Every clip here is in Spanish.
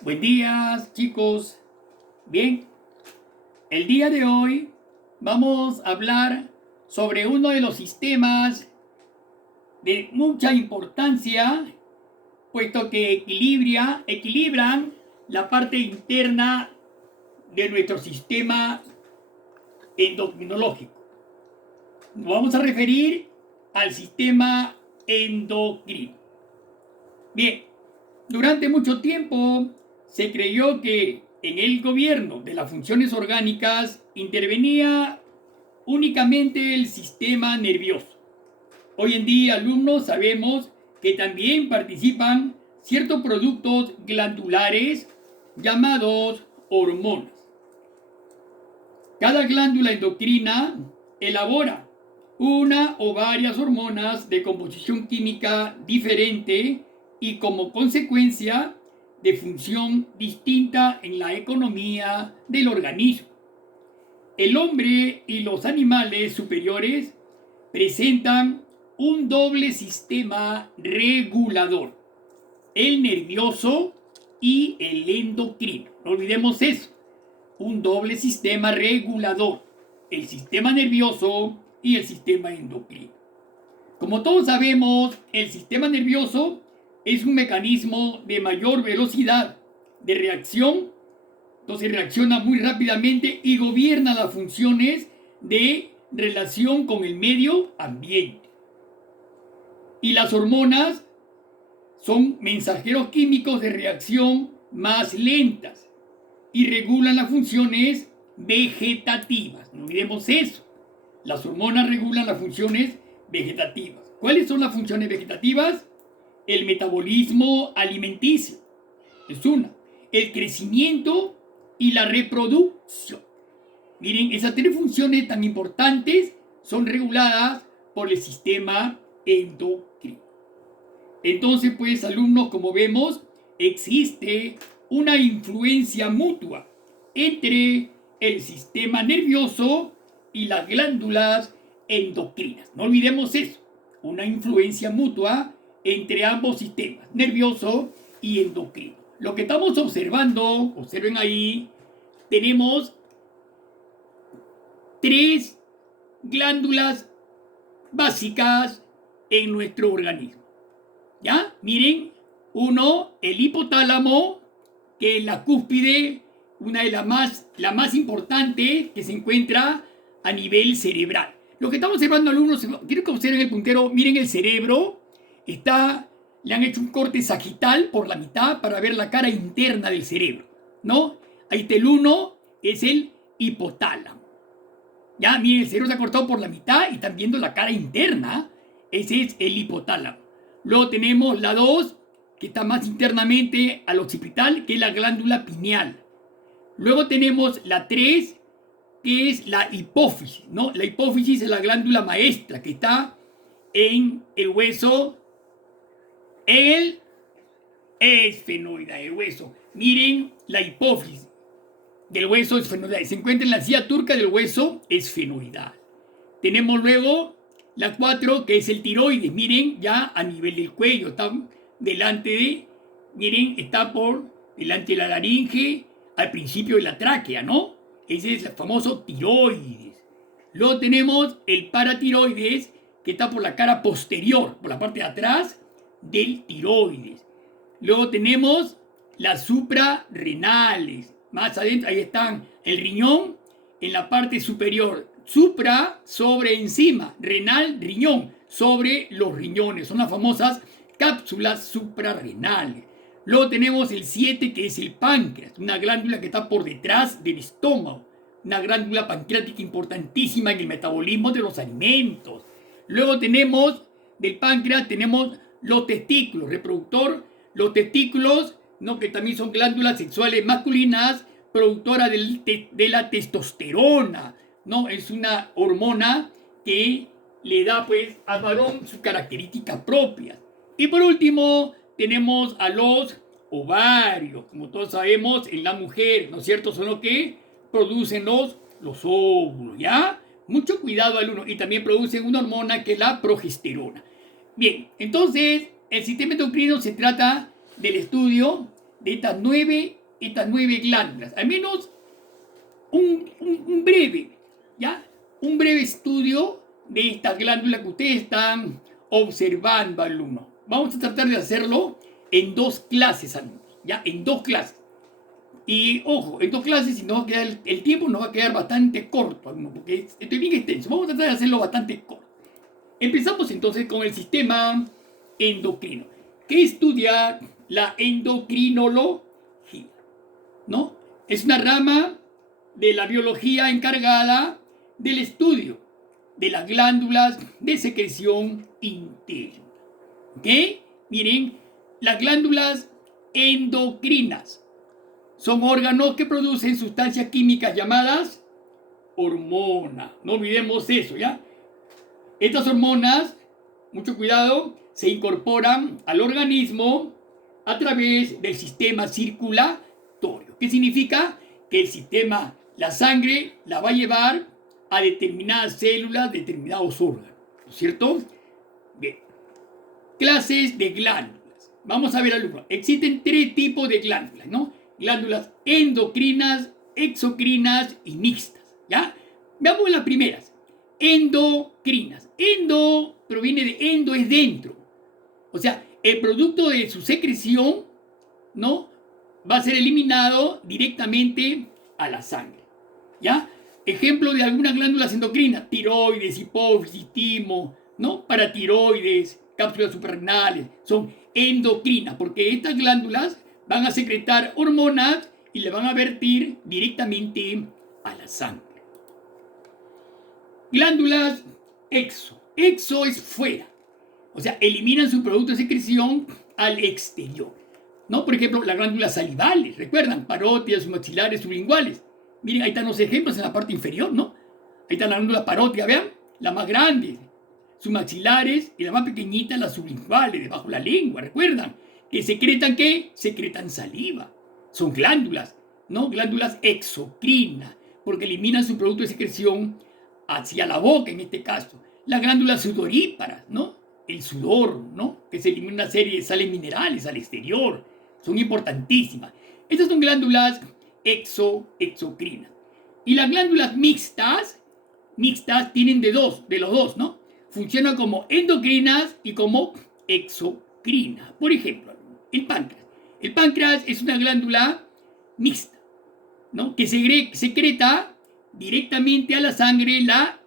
Buen día, chicos. Bien, el día de hoy vamos a hablar sobre uno de los sistemas de mucha importancia, puesto que equilibran la parte interna de nuestro sistema endocrinológico. Nos vamos a referir al sistema endocrino. Bien, durante mucho tiempo se creyó que en el gobierno de las funciones orgánicas intervenía únicamente el sistema nervioso. Hoy en día, alumnos, sabemos que también participan ciertos productos glandulares llamados hormonas. Cada glándula endocrina elabora una o varias hormonas de composición química diferente y como consecuencia de función distinta en la economía del organismo. El hombre y los animales superiores presentan un doble sistema regulador, el nervioso y el endocrino. No olvidemos eso, un doble sistema regulador, el sistema nervioso y el sistema endocrino. Como todos sabemos, el sistema nervioso es un mecanismo de mayor velocidad de reacción, entonces reacciona muy rápidamente y gobierna las funciones de relación con el medio ambiente. Y las hormonas son mensajeros químicos de reacción más lentas y regulan las funciones vegetativas. No olvidemos eso. Las hormonas regulan las funciones vegetativas. ¿Cuáles son las funciones vegetativas? El metabolismo alimenticio es una, el crecimiento y la reproducción. Miren, esas tres funciones tan importantes son reguladas por el sistema endocrino. Entonces, pues, alumnos, como vemos, existe una influencia mutua entre el sistema nervioso y las glándulas endocrinas. No olvidemos eso, una influencia mutua entre ambos sistemas, nervioso y endocrino. Lo que estamos observando, observen ahí, tenemos tres glándulas básicas en nuestro organismo. ¿Ya? Miren, uno, el hipotálamo, que es la cúspide, una de la más importante que se encuentra a nivel cerebral. Lo que estamos observando, alumnos, quiero que observen el puntero, miren el cerebro, le han hecho un corte sagital por la mitad para ver la cara interna del cerebro, ¿no? Ahí está el uno, es el hipotálamo. Ya, miren, el cerebro se ha cortado por la mitad y están viendo la cara interna, ese es el hipotálamo. Luego tenemos la 2, que está más internamente al occipital, que es la glándula pineal. Luego tenemos la 3, que es la hipófisis, ¿no? La hipófisis es la glándula maestra, que está en el hueso, el esfenoidal, el hueso. Miren, la hipófisis del hueso esfenoidal se encuentra en la encía turca del hueso esfenoidal. Tenemos luego la 4, que es el tiroides. Miren, ya a nivel del cuello, está delante de, miren, está por delante de la laringe, al principio de la tráquea, ¿no? Ese es el famoso tiroides. Luego tenemos el paratiroides, que está por la cara posterior, por la parte de atrás del tiroides. Luego tenemos las suprarrenales. Más adentro, ahí están el riñón en la parte superior. Supra, sobre, encima. Renal, riñón, sobre los riñones. Son las famosas cápsulas suprarrenales. Luego tenemos el 7, que es el páncreas, una glándula que está por detrás del estómago. Una glándula pancreática importantísima en el metabolismo de los alimentos. Luego tenemos, del páncreas, tenemos los testículos, reproductor, los testículos, ¿no? Que también son glándulas sexuales masculinas, productora de la testosterona, ¿no? Es una hormona que le da, pues, al varón sus características propias. Y por último, tenemos a los ovarios. Como todos sabemos, en la mujer, ¿no es cierto? Son los que producen los óvulos, ¿ya? Mucho cuidado, alumno. Y también producen una hormona que es la progesterona. Bien, entonces, el sistema endocrino se trata del estudio de estas nueve glándulas. Al menos un breve, ¿ya? Un breve estudio de estas glándulas que ustedes están observando, alumnos. Vamos a tratar de hacerlo en 2 clases, alumnos, ¿ya? En 2 clases. Y ojo, en 2 clases, si no va a quedar el tiempo, nos va a quedar bastante corto, alumnos, porque esto es bien extenso. Vamos a tratar de hacerlo bastante corto. Empezamos entonces con el sistema endocrino. ¿Qué estudia la endocrinología? ¿No? Es una rama de la biología encargada del estudio de las glándulas de secreción interna. ¿Ok? Miren, las glándulas endocrinas son órganos que producen sustancias químicas llamadas hormonas. No olvidemos eso, ¿ya? Estas hormonas, mucho cuidado, se incorporan al organismo a través del sistema circulatorio. ¿Qué significa? Que el sistema, la sangre, la va a llevar a determinadas células, determinados órganos. ¿No es cierto? Bien. Clases de glándulas. Vamos a ver, alumnos. Existen 3 tipos de glándulas, ¿no? Glándulas endocrinas, exocrinas y mixtas, ¿ya? Veamos las primeras. Endocrinas. Endo proviene de endo, es dentro. O sea, el producto de su secreción, ¿no? Va a ser eliminado directamente a la sangre, ¿ya? Ejemplo de algunas glándulas endocrinas: tiroides, hipófisis, timo, ¿no? Paratiroides, cápsulas suprarrenales, son endocrinas, porque estas glándulas van a secretar hormonas y le van a vertir directamente a la sangre. Glándulas exo. Exo es fuera. O sea, eliminan su producto de secreción al exterior, ¿no? Por ejemplo, las glándulas salivales, ¿recuerdan? Parótidas, submaxilares, sublinguales. Miren, ahí están los ejemplos en la parte inferior, ¿no? Ahí está la glándula parótida, vean, la más grande, submaxilares, y la más pequeñita, las sublinguales, debajo de la lengua, ¿recuerdan? Que secretan, ¿qué? Secretan saliva. Son glándulas, ¿no? Glándulas exocrinas, porque eliminan su producto de secreción hacia la boca, en este caso. Las glándulas sudoríparas, ¿no? El sudor, ¿no? Que se elimina una serie de sales minerales al exterior. Son importantísimas. Estas son glándulas exocrinas. Y las glándulas mixtas tienen de los dos, ¿no? Funcionan como endocrinas y como exocrinas. Por ejemplo, el páncreas. El páncreas es una glándula mixta, ¿no? Que secreta directamente a la sangre la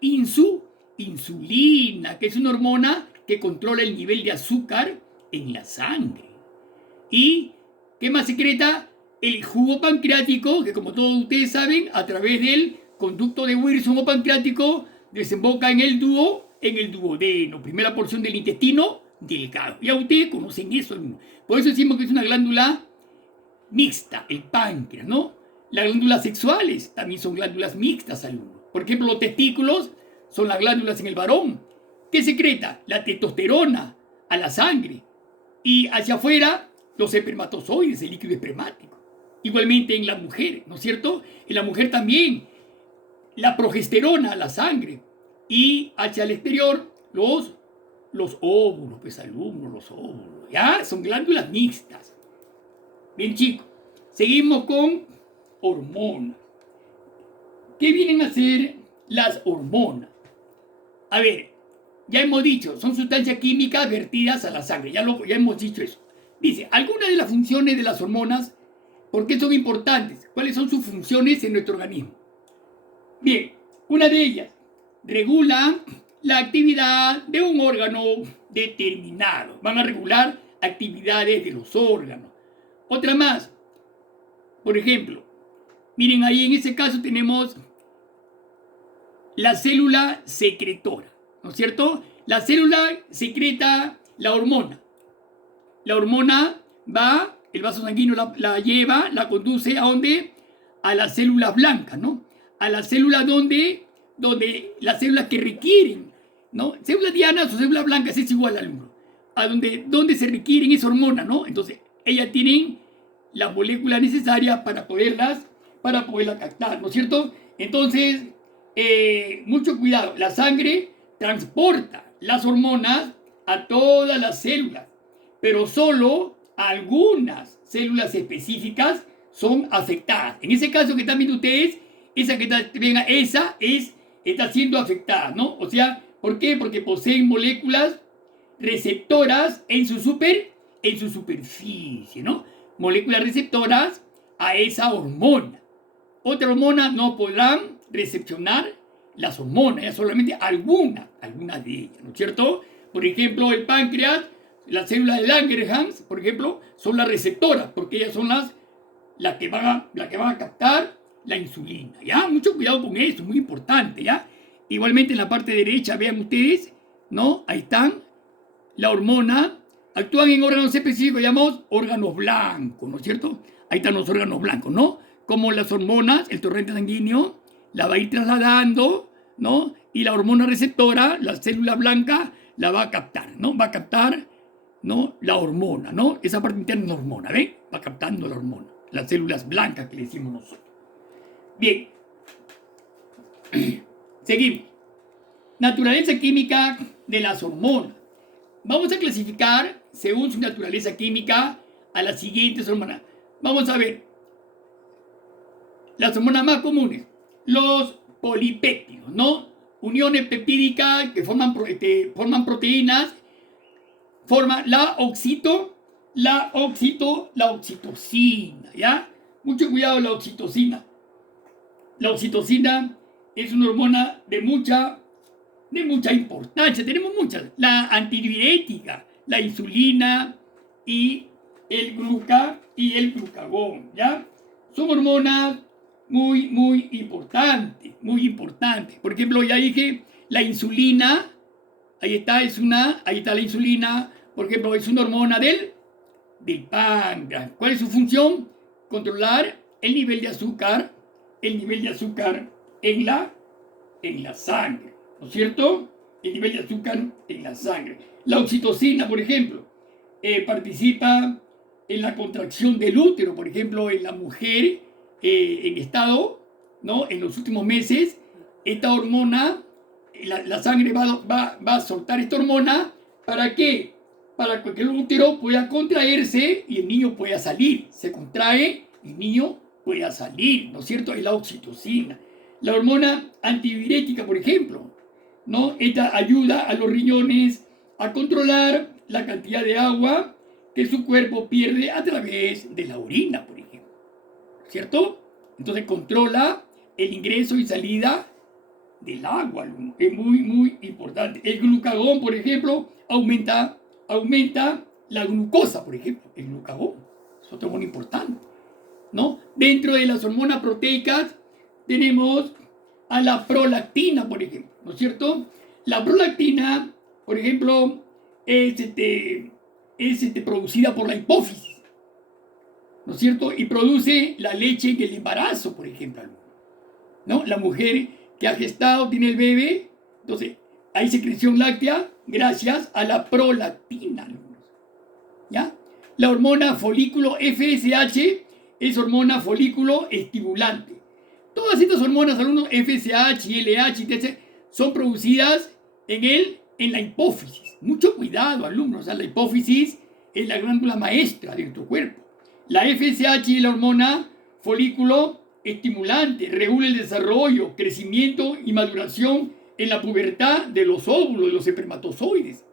insulina, que es una hormona que controla el nivel de azúcar en la sangre. ¿Y qué más secreta? El jugo pancreático, que como todos ustedes saben, a través del conducto de Wilson o pancreático, desemboca en el duodeno, primera porción del intestino delgado. Ya ustedes conocen eso, ¿no? Por eso decimos que es una glándula mixta, el páncreas, ¿no? Las glándulas sexuales también son glándulas mixtas, alumnos. Por ejemplo, los testículos son las glándulas en el varón. ¿Qué secreta? La testosterona a la sangre. Y hacia afuera, los espermatozoides, el líquido espermático. Igualmente en la mujer, ¿no es cierto? En la mujer también, la progesterona a la sangre. Y hacia el exterior, los óvulos, pues alumnos, los óvulos. ¿Ya? Son glándulas mixtas. Bien, chicos. Seguimos con hormonas. ¿Qué vienen a ser las hormonas? A ver, ya hemos dicho, son sustancias químicas vertidas a la sangre. Ya hemos dicho eso. Dice, algunas de las funciones de las hormonas, ¿por qué son importantes? ¿Cuáles son sus funciones en nuestro organismo? Bien, una de ellas, regula la actividad de un órgano determinado. Van a regular actividades de los órganos. Otra más, por ejemplo, miren ahí en ese caso tenemos la célula secretora, ¿no es cierto? La célula secreta la hormona. La hormona va, el vaso sanguíneo la lleva, la conduce ¿a dónde? A las células blancas, ¿no? A las células donde las células que requieren, ¿no? Células dianas o células blancas es igual al número. A donde se requieren esa hormona, ¿no? Entonces, ellas tienen las moléculas necesarias para poderla captar, ¿no es cierto? Entonces, mucho cuidado. La sangre transporta las hormonas a todas las células, pero solo a algunas células específicas son afectadas. En ese caso que están viendo ustedes, esa que está siendo afectada, ¿no? O sea, ¿por qué? Porque poseen moléculas receptoras en su superficie, ¿no? Moléculas receptoras a esa hormona. Otra hormona no podrán recepcionar las hormonas, ya solamente algunas de ellas, ¿no es cierto? Por ejemplo, el páncreas, las células de Langerhans, por ejemplo, son las receptoras, porque ellas son las que van a captar la insulina, ¿ya? Mucho cuidado con eso, muy importante, ¿ya? Igualmente en la parte derecha, vean ustedes, ¿no? Ahí están, la hormona, actúan en órganos específicos, llamamos órganos blancos, ¿no es cierto? Ahí están los órganos blancos, ¿no? Como las hormonas, el torrente sanguíneo, la va a ir trasladando, ¿no? Y la hormona receptora, la célula blanca, la va a captar, ¿no? Va a captar, ¿no? La hormona, ¿no? Esa parte interna es la hormona, ¿ven? Va captando la hormona, las células blancas que le decimos nosotros. Bien. Seguimos. Naturaleza química de las hormonas. Vamos a clasificar, según su naturaleza química, a las siguientes hormonas. Vamos a ver. Las hormonas más comunes. Los polipéptidos, ¿no? Uniones peptídicas que forman proteínas. Forman la oxitocina, ¿ya? Mucho cuidado la oxitocina. La oxitocina es una hormona de mucha importancia. Tenemos muchas. La antidiurética, la insulina y el glucagón, ¿ya? Son hormonas muy importantes, muy importantes. Por ejemplo, ya dije, la insulina, ahí está la insulina, por ejemplo, es una hormona del páncreas. ¿Cuál es su función? Controlar el nivel de azúcar en la sangre, ¿no es cierto? El nivel de azúcar en la sangre. La oxitocina, por ejemplo, participa en la contracción del útero, por ejemplo, en la mujer en estado, ¿no? En los últimos meses, esta hormona, la sangre va a soltar esta hormona, ¿para qué? Para que el útero pueda contraerse y el niño pueda salir. Se contrae y el niño pueda salir, ¿no es cierto? Es la oxitocina. La hormona antidiurética, por ejemplo, ¿no? Esta ayuda a los riñones a controlar la cantidad de agua que su cuerpo pierde a través de la orina, por ejemplo, ¿cierto? Entonces controla el ingreso y salida del agua, es muy importante. El glucagón, por ejemplo, aumenta la glucosa, por ejemplo, el glucagón, es otro muy importante, ¿no? Dentro de las hormonas proteicas tenemos a la prolactina, por ejemplo, ¿no es cierto? La prolactina, por ejemplo, es producida por la hipófisis, ¿no es cierto? Y produce la leche en el embarazo, por ejemplo, ¿no? La mujer que ha gestado, tiene el bebé, entonces hay secreción láctea gracias a la prolactina, ¿ya? La hormona folículo FSH es hormona folículo estimulante. Todas estas hormonas, alumnos, FSH, LH, etc., son producidas en la hipófisis. Mucho cuidado, alumnos. O sea, la hipófisis es la glándula maestra de nuestro cuerpo. La FSH es la hormona folículo estimulante. Regula el desarrollo, crecimiento y maduración en la pubertad de los óvulos, de los espermatozoides.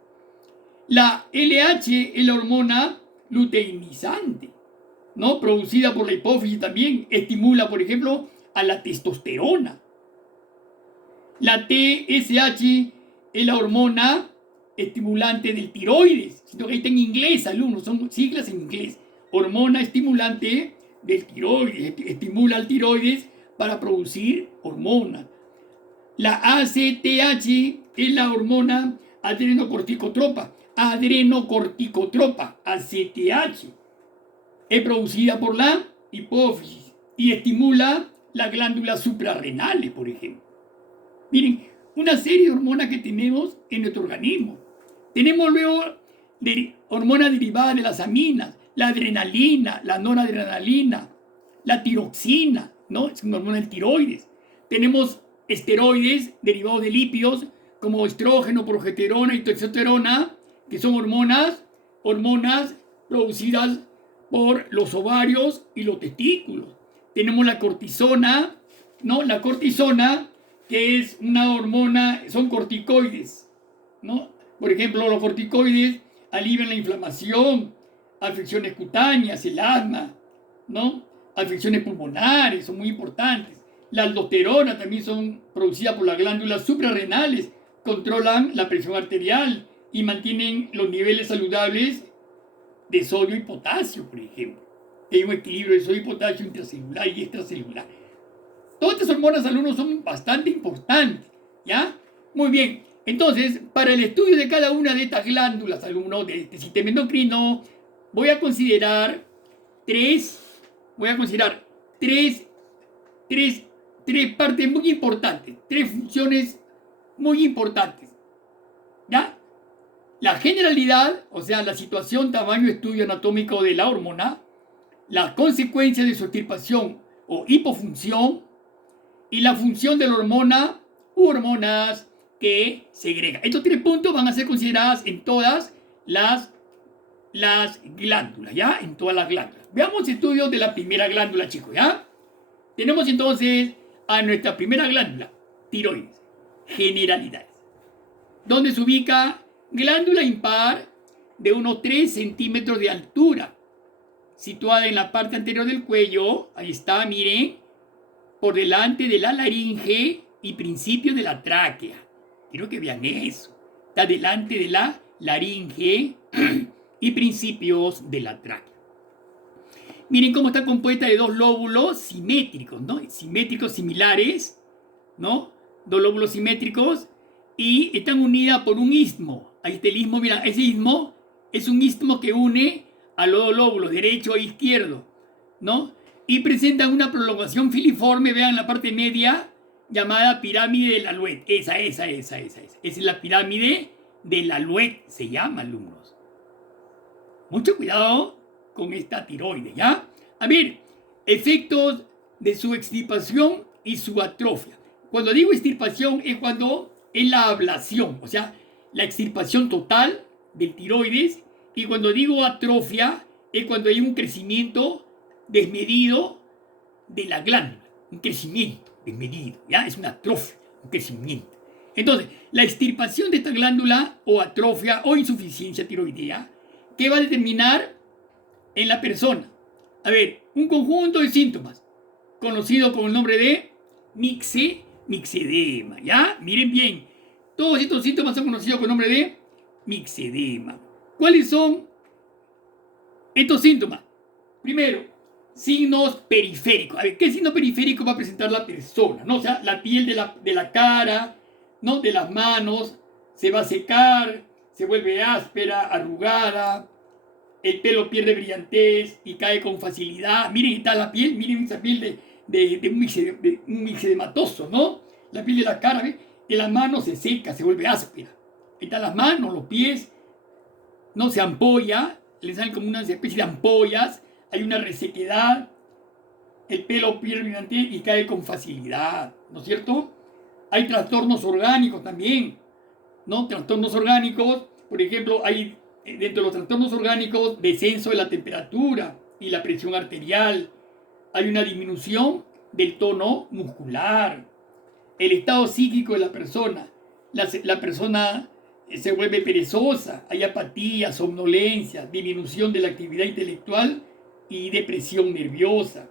La LH es la hormona luteinizante, ¿no? Producida por la hipófisis también. Estimula, por ejemplo, a la testosterona. La TSH es la hormona estimulante del tiroides. Sino que ahí está en inglés, alumnos, son siglas en inglés. Hormona estimulante del tiroides. Estimula al tiroides para producir hormonas. La ACTH es la hormona adrenocorticotropa. ACTH. Es producida por la hipófisis y estimula las glándulas suprarrenales, por ejemplo. Miren, una serie de hormonas que tenemos en nuestro organismo. Tenemos luego hormonas derivadas de las aminas, la adrenalina, la noradrenalina, la tiroxina, ¿no? Es una hormona del tiroides. Tenemos esteroides derivados de lípidos como estrógeno, progesterona y testosterona, que son hormonas producidas por los ovarios y los testículos. Tenemos la cortisona, ¿no? La cortisona, que es una hormona, son corticoides, ¿no? Por ejemplo, los corticoides alivian la inflamación, afecciones cutáneas, el asma, ¿no? Afecciones pulmonares, son muy importantes. La aldosterona también son producidas por las glándulas suprarrenales, controlan la presión arterial y mantienen los niveles saludables de sodio y potasio, por ejemplo. Hay un equilibrio de sodio y potasio intracelular y extracelular. Todas estas hormonas, alumnos, son bastante importantes, ¿ya? Muy bien. Entonces, para el estudio de cada una de estas glándulas, alumnos, de este sistema endocrino, voy a considerar tres partes muy importantes, tres funciones muy importantes, ¿ya? La generalidad, o sea, la situación, tamaño, estudio anatómico de la hormona, las consecuencias de su extirpación o hipofunción y la función de la hormona u hormonas que segrega. Estos tres puntos van a ser consideradas en todas las glándulas, ¿ya? En todas las glándulas. Veamos estudios de la primera glándula, chicos, ¿ya? Tenemos entonces a nuestra primera glándula, tiroides. Generalidades. ¿Dónde se ubica? Glándula impar de unos 3 centímetros de altura, situada en la parte anterior del cuello. Ahí está, miren, por delante de la laringe y principio de la tráquea. Quiero que vean eso. Está delante de la laringe y principios de la tráquea. Miren cómo está compuesta de dos lóbulos simétricos, ¿no? Simétricos similares, ¿no? Dos lóbulos simétricos y están unidas por un istmo. Ahí está el istmo, mira, ese istmo es un istmo que une a los dos lóbulos, derecho e izquierdo, ¿no? Y presentan una prolongación filiforme, vean la parte media, llamada pirámide de Lalouette. Esa es la pirámide de Lalouette, se llama, alumnos. Mucho cuidado con esta tiroides, ¿ya? A ver, efectos de su extirpación y su atrofia. Cuando digo extirpación es cuando es la ablación, o sea, la extirpación total del tiroides, y cuando digo atrofia es cuando hay un crecimiento desmedido de la glándula, un crecimiento desmedido, ¿ya? Es una atrofia, un crecimiento. Entonces, la extirpación de esta glándula o atrofia o insuficiencia tiroidea, ¿qué va a determinar en la persona? A ver, un conjunto de síntomas, conocido con el nombre de mixedema, ¿ya? Miren bien, todos estos síntomas son conocidos con el nombre de mixedema. ¿Cuáles son estos síntomas? Primero, signos periféricos. A ver, ¿qué signo periférico va a presentar la persona? ¿No? O sea, la piel de la cara, ¿no? De las manos, se va a secar, se vuelve áspera, arrugada, el pelo pierde brillantez y cae con facilidad. Miren, está la piel, miren esa piel de un mixedematoso, ¿no? La piel de la cara, ¿ves? De las manos se seca, se vuelve áspera. Ahí están las manos, los pies, no se ampolla, le salen como una especie de ampollas, hay una resequedad, el pelo pierde brillantez y cae con facilidad, ¿no es cierto? Hay trastornos orgánicos también, ¿no? Trastornos orgánicos, por ejemplo, hay dentro de los trastornos orgánicos descenso de la temperatura y la presión arterial, hay una disminución del tono muscular, el estado psíquico de la persona, la persona se vuelve perezosa, hay apatía, somnolencia, disminución de la actividad intelectual y depresión nerviosa.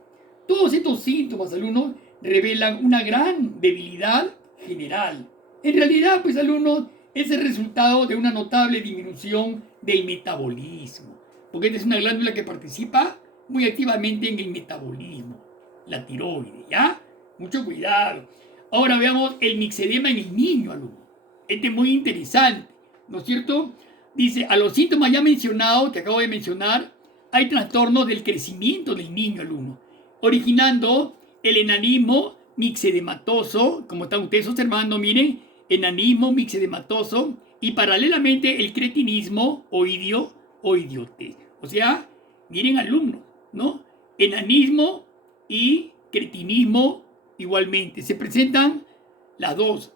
Todos estos síntomas, alumnos, revelan una gran debilidad general. En realidad, pues, alumnos, es el resultado de una notable disminución del metabolismo, porque esta es una glándula que participa muy activamente en el metabolismo, la tiroides, ¿ya? Mucho cuidado. Ahora veamos el mixedema en el niño, alumno. Este es muy interesante, ¿no es cierto? Dice, a los síntomas ya mencionados, que acabo de mencionar, hay trastornos del crecimiento del niño, alumno, originando el enanismo mixedematoso, como están ustedes observando, miren, enanismo mixedematoso, y paralelamente el cretinismo o idiotez. O sea, miren, alumnos, ¿no? Enanismo y cretinismo igualmente. Se presentan las dos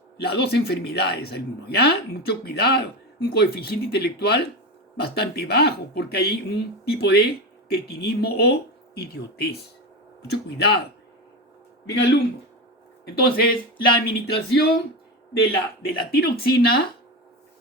enfermedades, alumnos, ¿ya? Mucho cuidado. Un coeficiente intelectual bastante bajo, porque hay un tipo de cretinismo o idiotez. Mucho cuidado. Bien, alumnos. Entonces, la administración de la tiroxina,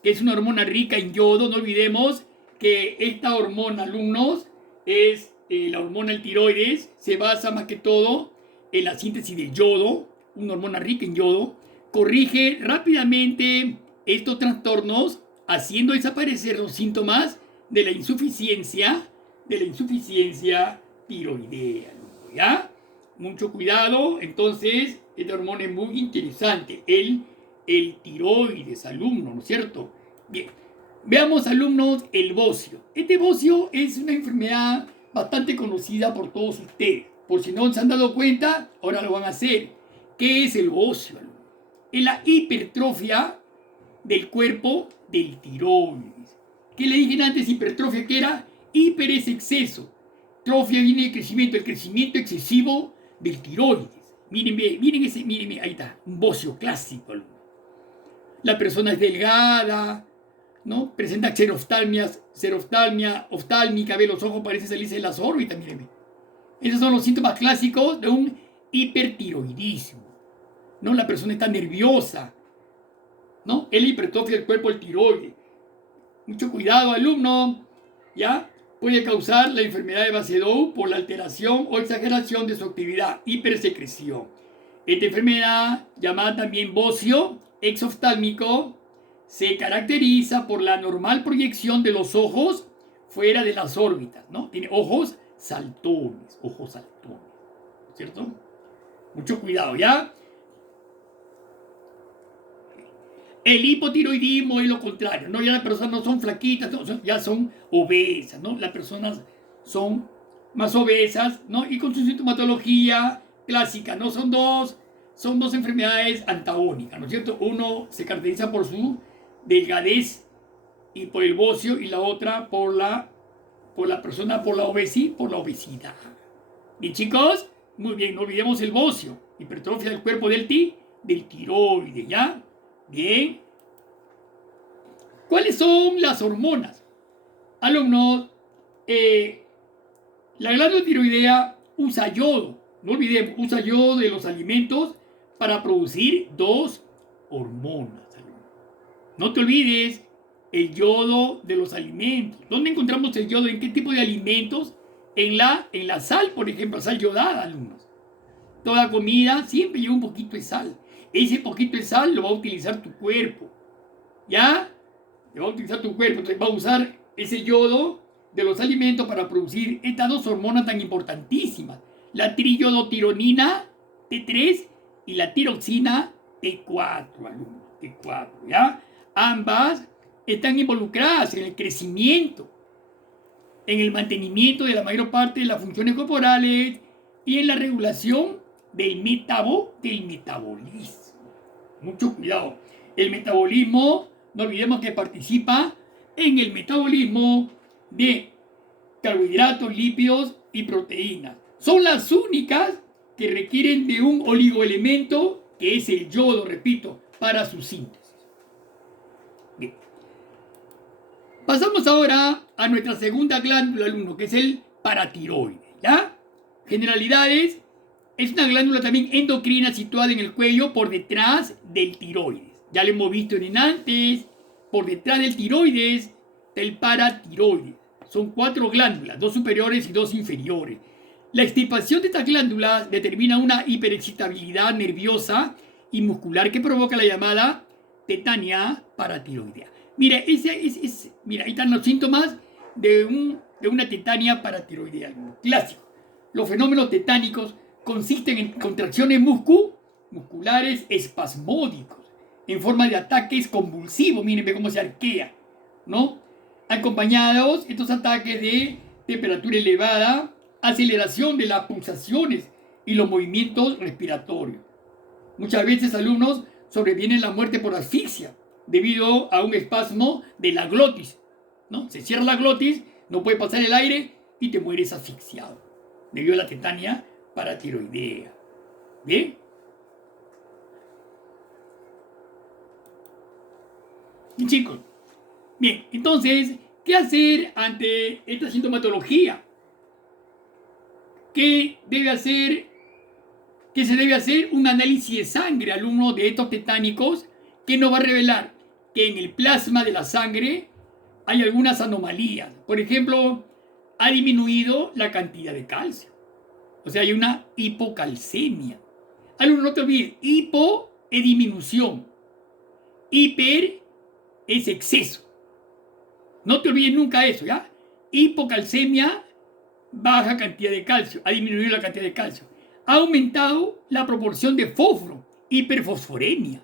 que es una hormona rica en yodo, no olvidemos que esta hormona, alumnos, es la hormona del tiroides, se basa más que todo en la síntesis del yodo, una hormona rica en yodo, corrige rápidamente estos trastornos, haciendo desaparecer los síntomas de la insuficiencia tiroidea, ¿ya? Mucho cuidado. Entonces, esta hormona es muy interesante, el tiroides, alumnos, ¿no es cierto? Bien, veamos, alumnos, el bocio. Este bocio es una enfermedad bastante conocida por todos ustedes. Por si no se han dado cuenta, ahora lo van a hacer. ¿Qué es el bocio, alumnos? Es la hipertrofia del cuerpo del tiroides. ¿Qué le dije antes? Hipertrofia, ¿qué era? Hiper es exceso. Trofia viene de crecimiento, el crecimiento excesivo del tiroides. Miren, miren, ahí está, un bocio clásico. La persona es delgada, ¿no? Presenta xeroftalmia oftálmica, ve los ojos, parece salirse de las órbitas, miren. Esos son los síntomas clásicos de un hipertiroidismo, ¿no? La persona está nerviosa, ¿no? Es la hipertrofia del cuerpo del tiroides. Mucho cuidado, alumno, ¿ya? Puede causar la enfermedad de Basedow por la alteración o exageración de su actividad, hipersecreción. Esta enfermedad, llamada también bocio exoftálmico, se caracteriza por la normal proyección de los ojos fuera de las órbitas, ¿no? Tiene ojos saltones, ¿cierto? Mucho cuidado, ¿ya? El hipotiroidismo es lo contrario, ¿no? Ya las personas no son flaquitas, no, ya son obesas, ¿no? Las personas son más obesas, ¿no? Y con su sintomatología clásica, ¿no? Son dos enfermedades antagónicas, ¿no es cierto? Uno se caracteriza por su delgadez y por el bocio, y la otra por la obesidad. Bien, chicos, muy bien, no olvidemos el bocio, hipertrofia del cuerpo del tiroides, ¿ya? Bien. ¿Cuáles son las hormonas? Alumnos, la glándula tiroidea usa yodo, no olvidemos, usa yodo de los alimentos para producir dos hormonas. No te olvides, el yodo de los alimentos. ¿Dónde encontramos el yodo? ¿En qué tipo de alimentos? En la sal, por ejemplo, sal yodada, alumnos. Toda comida siempre lleva un poquito de sal. Ese poquito de sal lo va a utilizar tu cuerpo. ¿Ya? Lo va a utilizar tu cuerpo. Entonces va a usar ese yodo de los alimentos para producir estas dos hormonas tan importantísimas. La triyodotironina T3 y la tiroxina T4, alumnos. T4, ¿ya? Ambas están involucradas en el crecimiento, en el mantenimiento de la mayor parte de las funciones corporales y en la regulación del metabolismo. Mucho cuidado. El metabolismo, no olvidemos que participa en el metabolismo de carbohidratos, lípidos y proteínas. Son las únicas que requieren de un oligoelemento, que es el yodo, repito, para su síntesis. Bien. Pasamos ahora a nuestra segunda glándula, alumno, que es el paratiroides, ¿ya? Generalidades. Es una glándula también endocrina situada en el cuello por detrás del tiroides. Ya lo hemos visto en antes. Por detrás del tiroides, del paratiroides. Son 4 glándulas, 2 superiores y 2 inferiores. La extirpación de estas glándulas determina una hiperexcitabilidad nerviosa y muscular que provoca la llamada tetania paratiroidea. Mira, mira, ahí están los síntomas de una tetania paratiroidea. Clásico. Los fenómenos tetánicos consisten en contracciones musculares espasmódicos en forma de ataques convulsivos. Miren cómo se arquea, ¿no? Acompañados estos ataques de temperatura elevada, aceleración de las pulsaciones y los movimientos respiratorios. Muchas veces, alumnos, sobreviene la muerte por asfixia debido a un espasmo de la glotis, ¿no? Se cierra la glotis, no puede pasar el aire y te mueres asfixiado debido a la tetania paratiroidea. ¿Bien? Bien, chicos. Bien, entonces, ¿qué hacer ante esta sintomatología? que se debe hacer un análisis de sangre, alumnos, de estos tetánicos, que nos va a revelar que en el plasma de la sangre hay algunas anomalías. Por ejemplo, ha disminuido la cantidad de calcio. O sea, hay una hipocalcemia. Alumno, no te olvides, hipo es disminución, hiper es exceso. No te olvides nunca eso, ¿ya? Hipocalcemia, baja cantidad de calcio, ha disminuido la cantidad de calcio. Ha aumentado la proporción de fósforo, hiperfosforemia.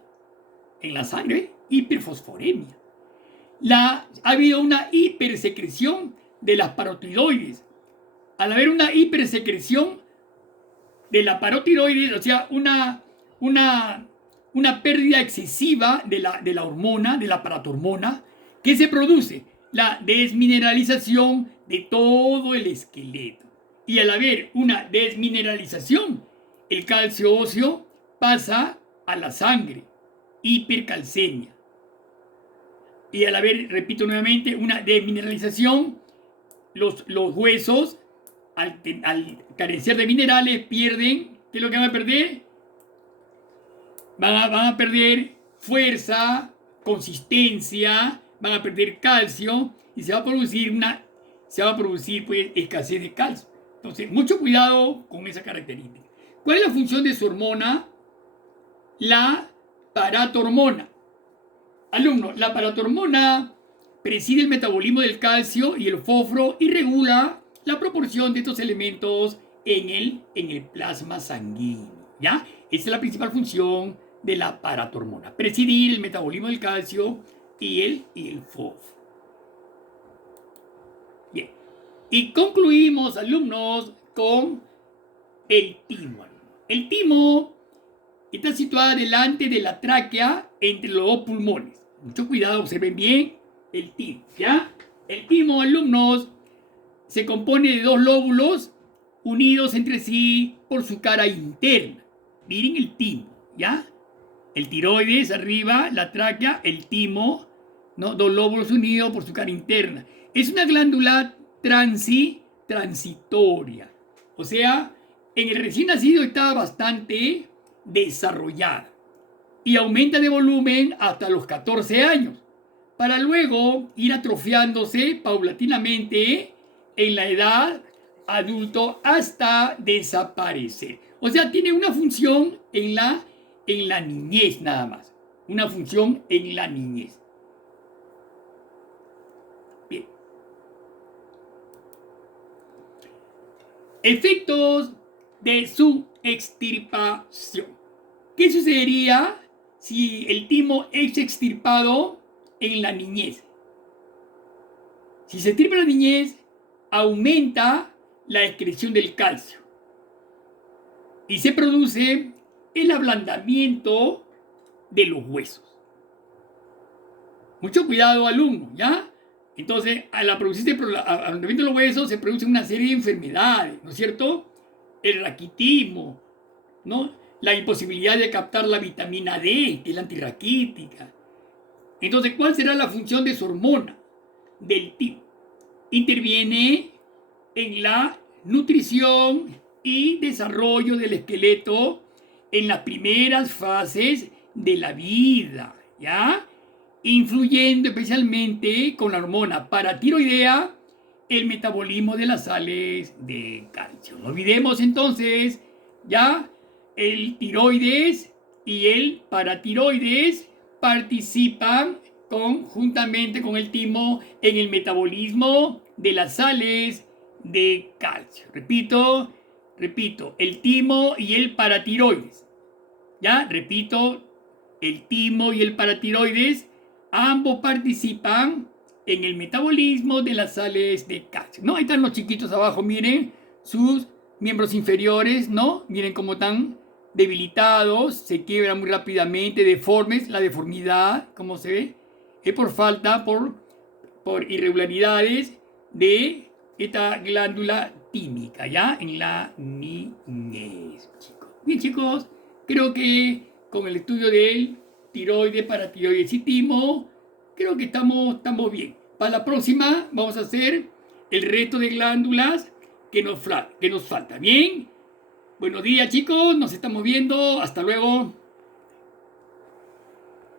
En la sangre, hiperfosforemia. Ha habido una hipersecreción de las parotiroides. Al haber una hipersecreción de la parotiroides, o sea, una pérdida excesiva de la hormona, de la paratormona, ¿qué se produce? La desmineralización de todo el esqueleto. Y al haber una desmineralización, el calcio óseo pasa a la sangre, hipercalcemia. Y al haber, repito nuevamente, una desmineralización, los huesos, al carecer de minerales, pierden. ¿Qué es lo que van a perder? Van a perder fuerza, consistencia, van a perder calcio y se va a producir pues escasez de calcio. Entonces, mucho cuidado con esa característica. ¿Cuál es la función de su hormona? La paratormona. Alumno, la paratormona preside el metabolismo del calcio y el fósforo y regula la proporción de estos elementos en el plasma sanguíneo. ¿Ya? Esa es la principal función de la paratormona. Presidir el metabolismo del calcio y el fósforo. Bien. Y concluimos, alumnos, con el timo. El timo está situado delante de la tráquea entre los dos pulmones. Mucho cuidado, observen bien el timo, ¿ya? El timo, alumnos, se compone de dos lóbulos unidos entre sí por su cara interna. Miren el timo, ¿ya? El tiroides arriba, la tráquea, el timo, ¿no? Dos lóbulos unidos por su cara interna. Es una glándula transitoria. O sea, en el recién nacido está bastante desarrollada y aumenta de volumen hasta los 14 años, para luego ir atrofiándose paulatinamente en la edad adulto hasta desaparecer. O sea, tiene una función en la niñez nada más. Una función en la niñez. Bien. Efectos de su extirpación. ¿Qué sucedería si el timo es extirpado en la niñez? Si se extirpa en la niñez, aumenta la excreción del calcio y se produce el ablandamiento de los huesos. Mucho cuidado, alumno, ¿ya? Entonces, al producirse el ablandamiento de los huesos, se produce una serie de enfermedades, ¿no es cierto? El raquitismo, ¿no? La imposibilidad de captar la vitamina D, que es la antirraquítica. Entonces, ¿cuál será la función de su hormona? Del timo. Interviene en la nutrición y desarrollo del esqueleto en las primeras fases de la vida, ¿ya? Influyendo especialmente con la hormona paratiroidea el metabolismo de las sales de calcio. No olvidemos entonces, ¿ya? El tiroides y el paratiroides participan conjuntamente con el timo en el metabolismo de las sales de calcio. Repito, el timo y el paratiroides. ¿Ya? Repito, el timo y el paratiroides, ambos participan en el metabolismo de las sales de calcio. ¿No? Ahí están los chiquitos abajo, miren sus miembros inferiores, ¿no? Miren cómo están debilitados, se quiebran muy rápidamente, deformes, la deformidad, ¿cómo se ve? Es por falta, por irregularidades de esta glándula tímica, ¿ya? En la niñez, chicos. Bien, chicos, creo que con el estudio del tiroides, paratiroides y timo, creo que estamos bien. Para la próxima vamos a hacer el resto de glándulas que nos falta. Bien, buenos días chicos, nos estamos viendo, hasta luego.